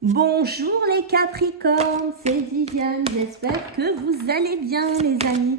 Bonjour les Capricornes, c'est Viviane, j'espère que vous allez bien les amis.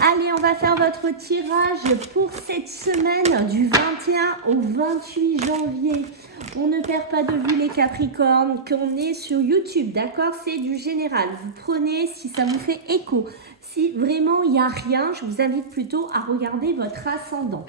Allez, on va faire votre tirage pour cette semaine du 21 au 28 janvier. On ne perd pas de vue les Capricornes, qu'on est sur YouTube, d'accord? C'est du général, vous prenez si ça vous fait écho. Si vraiment il n'y a rien, je vous invite plutôt à regarder votre ascendant.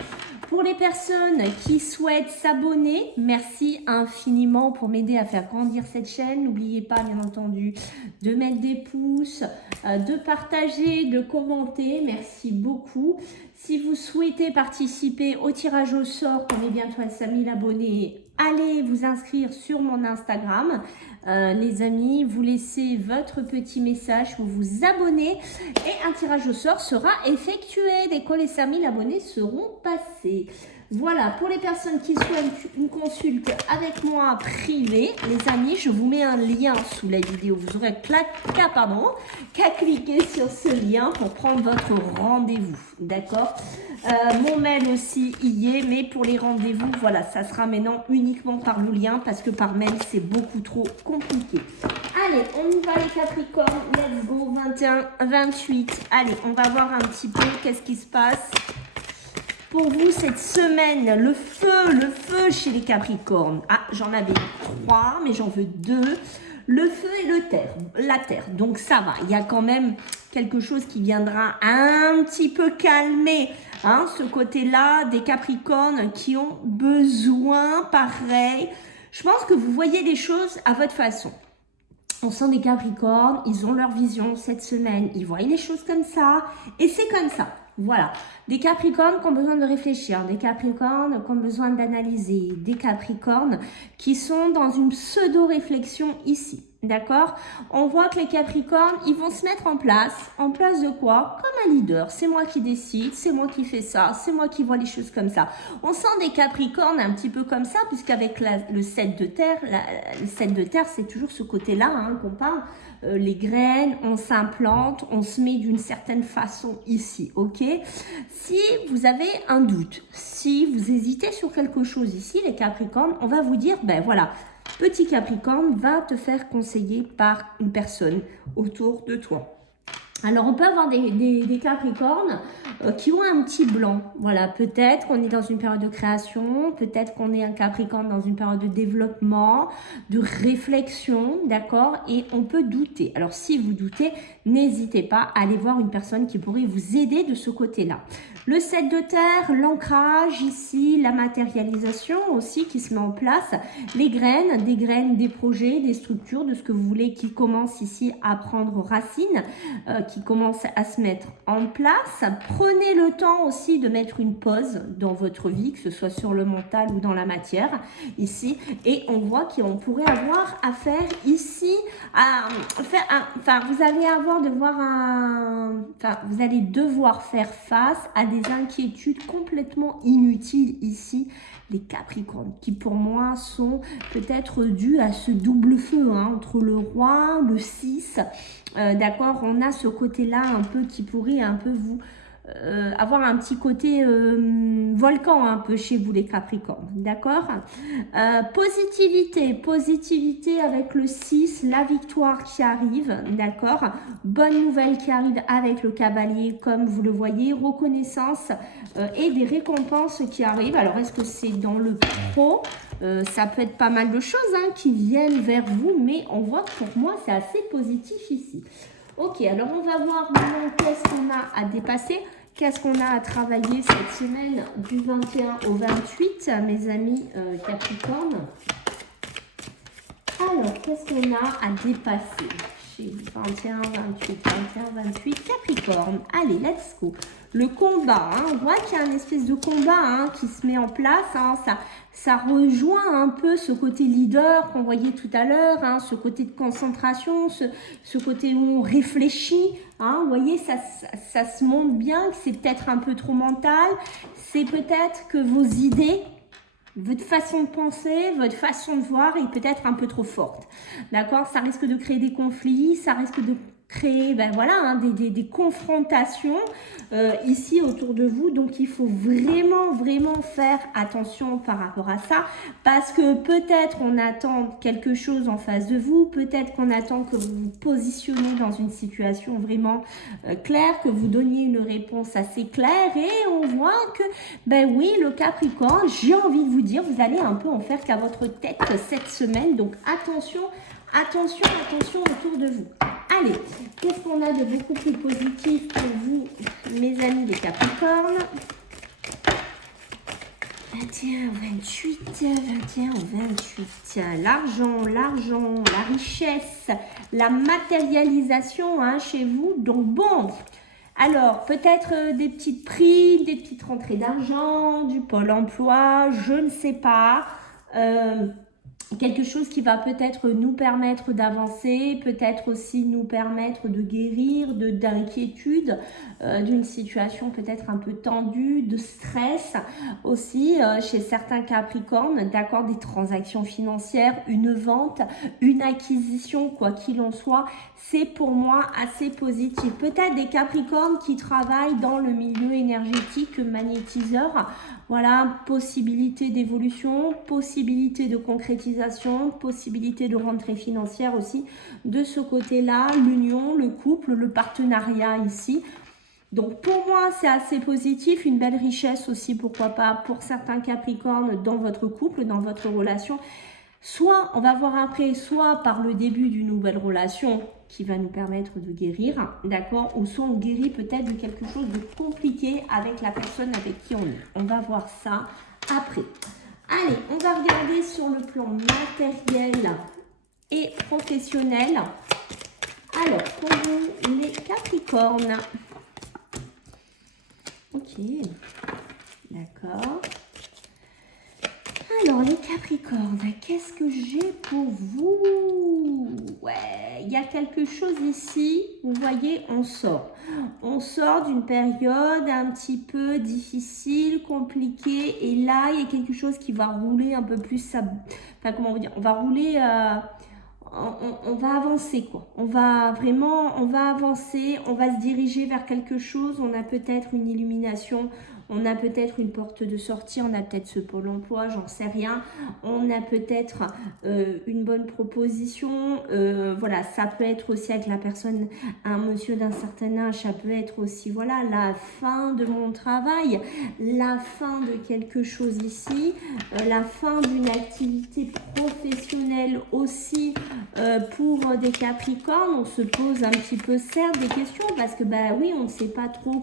Pour les personnes qui souhaitent s'abonner, merci infiniment pour m'aider à faire grandir cette chaîne. N'oubliez pas, bien entendu, de mettre des pouces, de partager, de commenter. Merci beaucoup. Si vous souhaitez participer au tirage au sort, on est bientôt à 5000 abonnés, allez vous inscrire sur mon Instagram. Les amis, vous laissez votre petit message, vous vous abonnez et un tirage au sort sera effectué dès que les 5000 abonnés seront passés. Voilà, pour les personnes qui souhaitent une consulte avec moi privée, les amis, je vous mets un lien sous la vidéo. Vous aurez qu'à cliquer sur ce lien pour prendre votre rendez-vous. D'accord? Mon mail aussi y est, mais pour les rendez-vous, voilà, ça sera maintenant uniquement par le lien parce que par mail, c'est beaucoup trop compliqué. Allez, on y va les Capricornes, let's go, 21, 28. Allez, on va voir un petit peu qu'est-ce qui se passe. Pour vous, cette semaine, le feu chez les Capricornes. Ah, j'en avais 3, mais j'en veux 2. Le feu et la terre. Donc ça va, il y a quand même quelque chose qui viendra un petit peu calmer ce côté-là des Capricornes qui ont besoin, pareil. Je pense que vous voyez les choses à votre façon. On sent des Capricornes, ils ont leur vision cette semaine, ils voient les choses comme ça, et c'est comme ça. Voilà, des Capricornes qui ont besoin de réfléchir, des Capricornes qui ont besoin d'analyser, des Capricornes qui sont dans une pseudo-réflexion ici, d'accord? On voit que les Capricornes, ils vont se mettre en place de quoi? Comme un leader, c'est moi qui décide, c'est moi qui fais ça, c'est moi qui vois les choses comme ça. On sent des Capricornes un petit peu comme ça, puisqu'avec le 7 de terre, le 7 de terre, c'est toujours ce côté-là qu'on parle. Les graines, on s'implante, on se met d'une certaine façon ici, ok? Si vous avez un doute, si vous hésitez sur quelque chose ici, les Capricornes, on va vous dire, ben voilà, petit Capricorne va te faire conseiller par une personne autour de toi. Alors, on peut avoir des Capricornes qui ont un petit blanc. Voilà, peut-être qu'on est dans une période de création, peut-être qu'on est un Capricorne dans une période de développement, de réflexion, d'accord? Et on peut douter. Alors, si vous doutez, n'hésitez pas à aller voir une personne qui pourrait vous aider de ce côté-là. Le 7 de terre, l'ancrage ici, la matérialisation aussi qui se met en place, les graines, des projets, des structures, de ce que vous voulez qui commence ici à prendre racine, qui commence à se mettre en place. Prenez le temps aussi de mettre une pause dans votre vie, que ce soit sur le mental ou dans la matière, ici. Et on voit qu'on pourrait avoir affaire ici à faire vous allez devoir faire face à des inquiétudes complètement inutiles ici, les Capricornes, qui pour moi sont peut-être dues à ce double feu entre le roi, le 6, d'accord, on a ce côté-là un peu qui pourrait un peu vous avoir un petit côté volcan un peu chez vous les Capricornes, d'accord? Positivité avec le 6, la victoire qui arrive, d'accord? Bonne nouvelle qui arrive avec le cavalier, comme vous le voyez, reconnaissance et des récompenses qui arrivent. Alors, est-ce que c'est dans le pro? Ça peut être pas mal de choses qui viennent vers vous, mais on voit que pour moi, c'est assez positif ici. Ok, alors on va voir maintenant qu'est-ce qu'on a à dépasser, qu'est-ce qu'on a à travailler cette semaine du 21 au 28, mes amis Capricorne. Alors, qu'est-ce qu'on a à dépasser chez 21, 28, Capricorne. Allez, let's go. Le combat, on voit qu'il y a une espèce de combat qui se met en place. Ça rejoint un peu ce côté leader qu'on voyait tout à l'heure, ce côté de concentration, ce côté où on réfléchit. Vous voyez, ça se montre bien que c'est peut-être un peu trop mental. C'est peut-être que vos idées, votre façon de penser, votre façon de voir est peut-être un peu trop forte. D'accord? Ça risque de créer des conflits, ça risque de créer voilà, hein, des confrontations ici autour de vous. Donc, il faut vraiment faire attention par rapport à ça parce que peut-être on attend quelque chose en face de vous, peut-être qu'on attend que vous vous positionnez dans une situation vraiment claire, que vous donniez une réponse assez claire et on voit que, oui, le Capricorne, j'ai envie de vous dire, vous allez un peu en faire qu'à votre tête cette semaine. Donc, attention autour de vous. Allez, qu'est-ce qu'on a de beaucoup plus positif pour vous, mes amis les Capricornes? 21 au 28, 21 au 28. L'argent, la richesse, la matérialisation hein, chez vous. Donc bon, alors peut-être des petites primes, des petites rentrées d'argent, du pôle emploi, je ne sais pas. Quelque chose qui va peut-être nous permettre d'avancer, peut-être aussi nous permettre de guérir d'inquiétude, d'une situation peut-être un peu tendue, de stress aussi chez certains Capricornes, d'accord, des transactions financières, une vente, une acquisition, quoi qu'il en soit, c'est pour moi assez positif. Peut-être des Capricornes qui travaillent dans le milieu énergétique magnétiseur, voilà, possibilité d'évolution, possibilité de concrétisation, possibilité de rentrée financière aussi. De ce côté-là, l'union, le couple, le partenariat ici. Donc pour moi, c'est assez positif. Une belle richesse aussi, pourquoi pas, pour certains Capricornes dans votre couple, dans votre relation. Soit, on va voir après, soit par le début d'une nouvelle relation qui va nous permettre de guérir, d'accord, ou soit on guérit peut-être de quelque chose de compliqué avec la personne avec qui on est. On va voir ça après. Allez, on va regarder sur le plan matériel et professionnel. Alors, pour vous, les Capricornes. Ok, d'accord. Alors, les Capricornes, qu'est-ce que j'ai pour vous? Ouais, il y a quelque chose ici, vous voyez, on sort. On sort d'une période un petit peu difficile, compliquée, et là, il y a quelque chose qui va rouler un peu plus, enfin, comment vous dire, on va rouler, on va avancer, quoi. On va avancer, on va se diriger vers quelque chose, on a peut-être une illumination, on a peut-être une porte de sortie, on a peut-être ce pôle emploi, j'en sais rien. On a peut-être une bonne proposition. Voilà, ça peut être aussi avec la personne, un monsieur d'un certain âge, ça peut être aussi, voilà, la fin de mon travail, la fin de quelque chose ici, la fin d'une activité professionnelle aussi pour des Capricornes. On se pose un petit peu, certes, des questions parce que, oui, on ne sait pas trop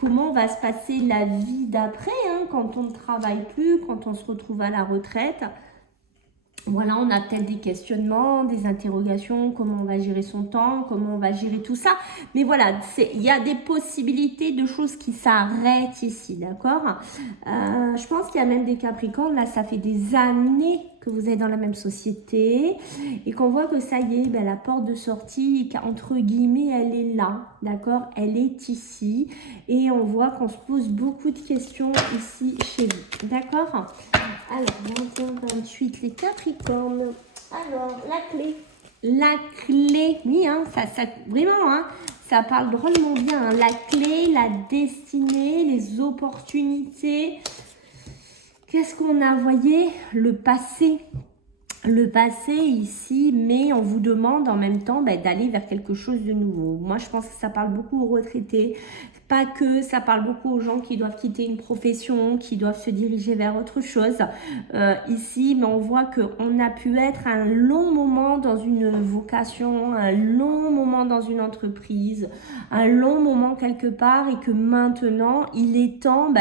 comment va se passer la vie d'après, hein, quand on ne travaille plus, quand on se retrouve à la retraite. Voilà, on a peut-être des questionnements, des interrogations, comment on va gérer son temps, comment on va gérer tout ça. Mais voilà, il y a des possibilités de choses qui s'arrêtent ici, d'accord? Je pense qu'il y a même des Capricornes, là, ça fait des années que vous êtes dans la même société et qu'on voit que ça y est, la porte de sortie, entre guillemets, elle est là, d'accord? Elle est ici et on voit qu'on se pose beaucoup de questions ici chez vous, d'accord? Alors, 21, 28, les Capricornes. Alors, la clé. La clé, oui, hein, ça vraiment, hein, ça parle drôlement bien. Hein, la clé, la destinée, les opportunités. Qu'est-ce qu'on a, voyez? Le passé. Le passé ici, mais on vous demande en même temps d'aller vers quelque chose de nouveau. Moi, je pense que ça parle beaucoup aux retraités. Pas que, ça parle beaucoup aux gens qui doivent quitter une profession, qui doivent se diriger vers autre chose ici. Mais on voit qu'on a pu être un long moment dans une vocation, un long moment dans une entreprise, un long moment quelque part et que maintenant, il est temps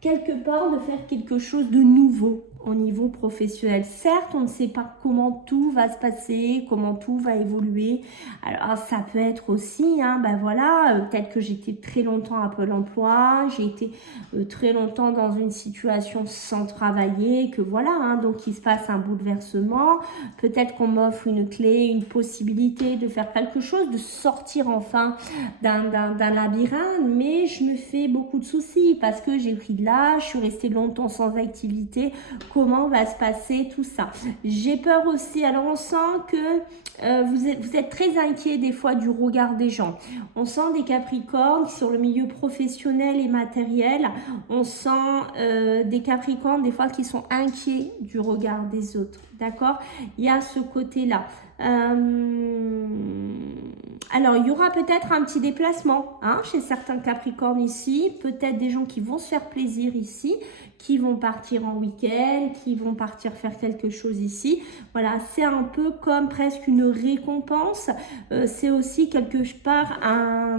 quelque part de faire quelque chose de nouveau au niveau professionnel. Certes, on ne sait pas comment tout va se passer, comment tout va évoluer. Alors, ça peut être aussi, hein, voilà, peut-être que j'étais très longtemps à Pôle emploi, j'ai été très longtemps dans une situation sans travailler, que voilà, hein, donc il se passe un bouleversement. Peut-être qu'on m'offre une clé, une possibilité de faire quelque chose, de sortir enfin d'un labyrinthe, mais je me fais beaucoup de soucis parce que j'ai pris de l'âge, je suis restée longtemps sans activité. comment va se passer tout ça. J'ai peur aussi, alors on sent que vous êtes très inquiet des fois du regard des gens. On sent des Capricornes sur le milieu professionnel et matériel. On sent des Capricornes des fois qui sont inquiets du regard des autres. D'accord? Il y a ce côté-là. Alors, il y aura peut-être un petit déplacement chez certains Capricornes ici. Peut-être des gens qui vont se faire plaisir ici, qui vont partir en week-end, qui vont partir faire quelque chose ici. Voilà, c'est un peu comme presque une récompense. C'est aussi quelque part un...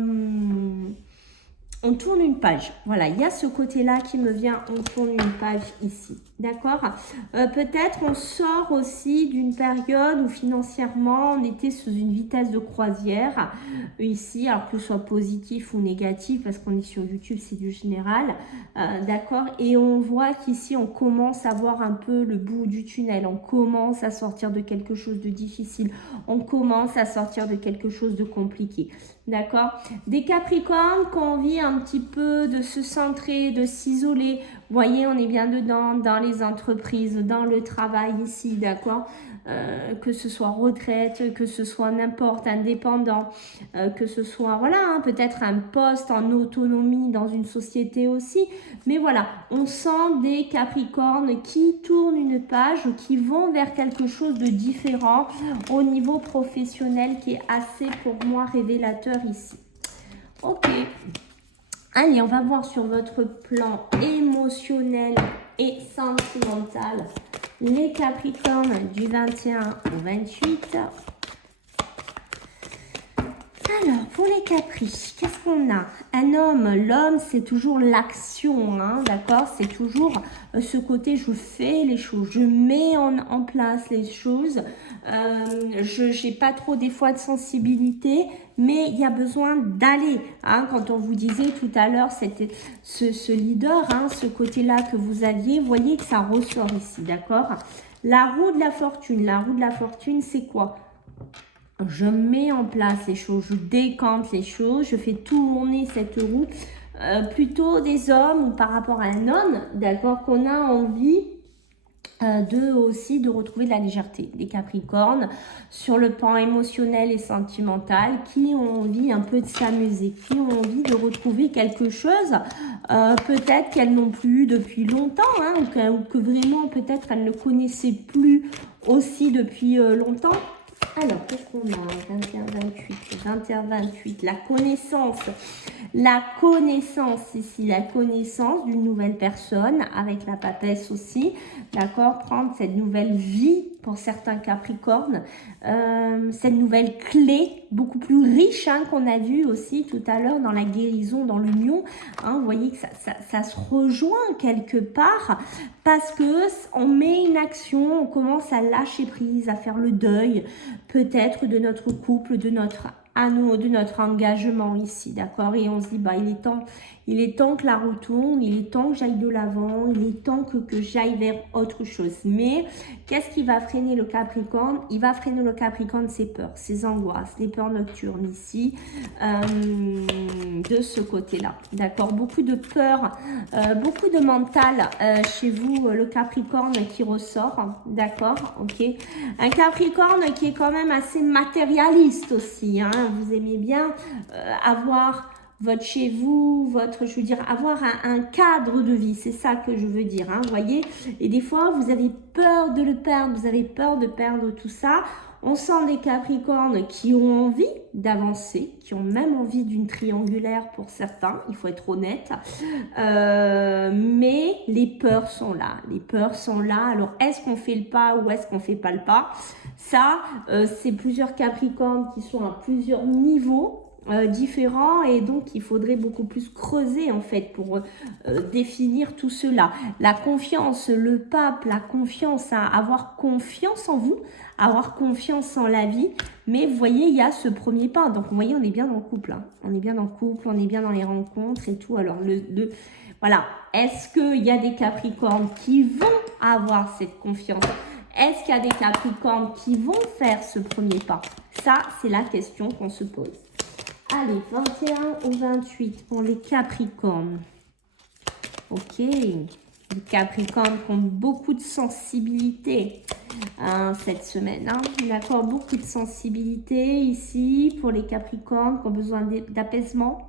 On tourne une page. Voilà, il y a ce côté-là qui me vient. On tourne une page ici. D'accord? Peut-être on sort aussi d'une période où financièrement on était sous une vitesse de croisière. Ici, alors que ce soit positif ou négatif, parce qu'on est sur YouTube, c'est du général. D'accord? Et on voit qu'ici, on commence à voir un peu le bout du tunnel. On commence à sortir de quelque chose de difficile. On commence à sortir de quelque chose de compliqué. D'accord? Des Capricornes qui ont envie un petit peu de se centrer, de s'isoler. Vous voyez, on est bien dedans, dans les entreprises, dans le travail ici, d'accord? Que ce soit retraite, que ce soit n'importe, indépendant, que ce soit, voilà, peut-être un poste en autonomie dans une société aussi. Mais voilà, on sent des Capricornes qui tournent une page, qui vont vers quelque chose de différent au niveau professionnel qui est assez, pour moi, révélateur ici. Ok. Allez, on va voir sur votre plan émotionnel et sentimental les Capricornes du 21 au 28. Alors, pour les Capris, qu'est-ce qu'on a? Un homme, l'homme, c'est toujours l'action, d'accord? C'est toujours ce côté, je fais les choses, je mets en place les choses. Je n'ai pas trop des fois de sensibilité, mais il y a besoin d'aller. Quand on vous disait tout à l'heure, c'était ce leader, ce côté-là que vous aviez, vous voyez que ça ressort ici, d'accord? La roue de la fortune, c'est quoi? Je mets en place les choses, je décante les choses, je fais tourner cette roue. Plutôt des hommes ou par rapport à un homme, d'accord, qu'on a envie aussi de retrouver de la légèreté. Des Capricornes sur le plan émotionnel et sentimental qui ont envie un peu de s'amuser, qui ont envie de retrouver quelque chose peut-être qu'elles n'ont plus eu depuis longtemps ou que vraiment peut-être elles ne connaissaient plus aussi depuis longtemps. Alors, qu'est-ce qu'on a? 21-28, la connaissance ici, la connaissance d'une nouvelle personne avec la papesse aussi, d'accord? Prendre cette nouvelle vie pour certains Capricornes, cette nouvelle clé beaucoup plus riche qu'on a vu aussi tout à l'heure dans la guérison, dans l'union. Vous voyez que ça se rejoint quelque part parce que on met une action, on commence à lâcher prise, à faire le deuil peut-être de notre couple, de notre engagement ici, d'accord? Et on se dit, il est temps que la roue tourne, il est temps que j'aille de l'avant, il est temps que j'aille vers autre chose. Mais qu'est-ce qui va freiner le Capricorne? Il va freiner le Capricorne ses peurs, ses angoisses, les peurs nocturnes ici, de ce côté-là, d'accord? Beaucoup de peur, beaucoup de mental chez vous, le Capricorne qui ressort, d'accord? Ok. Un Capricorne qui est quand même assez matérialiste aussi, vous aimez bien avoir votre chez vous, avoir un cadre de vie, c'est ça que je veux dire, vous voyez. Et des fois, vous avez peur de le perdre, vous avez peur de perdre tout ça. On sent des Capricornes qui ont envie d'avancer, qui ont même envie d'une triangulaire pour certains, il faut être honnête. Mais les peurs sont là. Alors, est-ce qu'on fait le pas ou est-ce qu'on fait pas le pas? Ça, c'est plusieurs Capricornes qui sont à plusieurs niveaux différents et donc il faudrait beaucoup plus creuser en fait pour définir tout cela. La confiance, le pape, la confiance, avoir confiance en vous, avoir confiance en la vie, mais vous voyez il y a ce premier pas, donc vous voyez on est bien dans le couple, on est bien dans le couple, on est bien dans les rencontres et tout. Alors voilà, est-ce qu'il y a des Capricornes qui vont avoir cette confiance? Est-ce qu'il y a des Capricornes qui vont faire ce premier pas? Ça c'est la question qu'on se pose. Allez, 21 au 28 pour les Capricornes. Ok. Les Capricornes qui ont beaucoup de sensibilité cette semaine. D'accord, beaucoup de sensibilité ici pour les Capricornes qui ont besoin d'apaisement,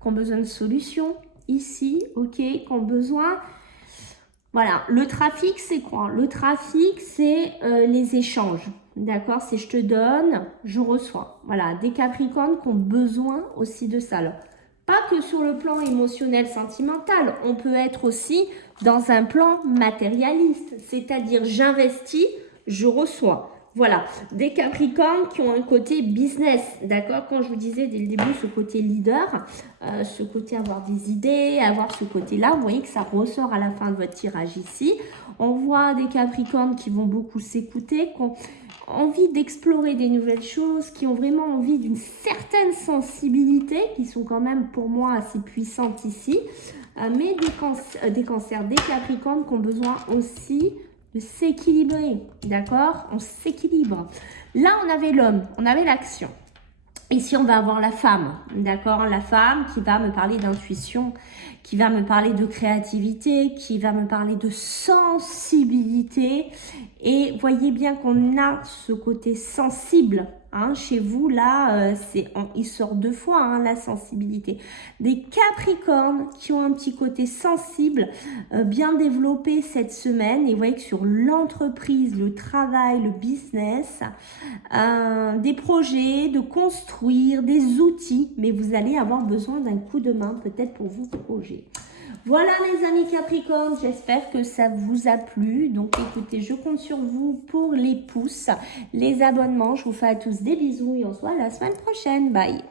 qui ont besoin de solutions ici, ok, qui ont besoin... Voilà, le trafic, c'est quoi? Le trafic, c'est les échanges. D'accord? C'est je te donne, je reçois. Voilà, des Capricornes qui ont besoin aussi de ça. Alors, pas que sur le plan émotionnel, sentimental. On peut être aussi dans un plan matérialiste. C'est-à-dire, j'investis, je reçois. Voilà, des Capricornes qui ont un côté business, d'accord? Quand je vous disais dès le début, ce côté leader, ce côté avoir des idées, avoir ce côté-là, vous voyez que ça ressort à la fin de votre tirage ici. On voit des Capricornes qui vont beaucoup s'écouter, qui ont envie d'explorer des nouvelles choses, qui ont vraiment envie d'une certaine sensibilité, qui sont quand même pour moi assez puissantes ici, mais des cancers, des Capricornes qui ont besoin aussi de s'équilibrer, d'accord? On s'équilibre. Là, on avait l'homme, on avait l'action. Ici, on va avoir la femme, d'accord? La femme qui va me parler d'intuition, qui va me parler de créativité, qui va me parler de sensibilité. Et voyez bien qu'on a ce côté sensible. Chez vous, là, il sort 2 fois la sensibilité. Des Capricornes qui ont un petit côté sensible, bien développé cette semaine. Et vous voyez que sur l'entreprise, le travail, le business, des projets, de construire, des outils. Mais vous allez avoir besoin d'un coup de main peut-être pour vos projets. Voilà les amis Capricornes, j'espère que ça vous a plu. Donc écoutez, je compte sur vous pour les pouces, les abonnements. Je vous fais à tous des bisous et on se voit la semaine prochaine. Bye.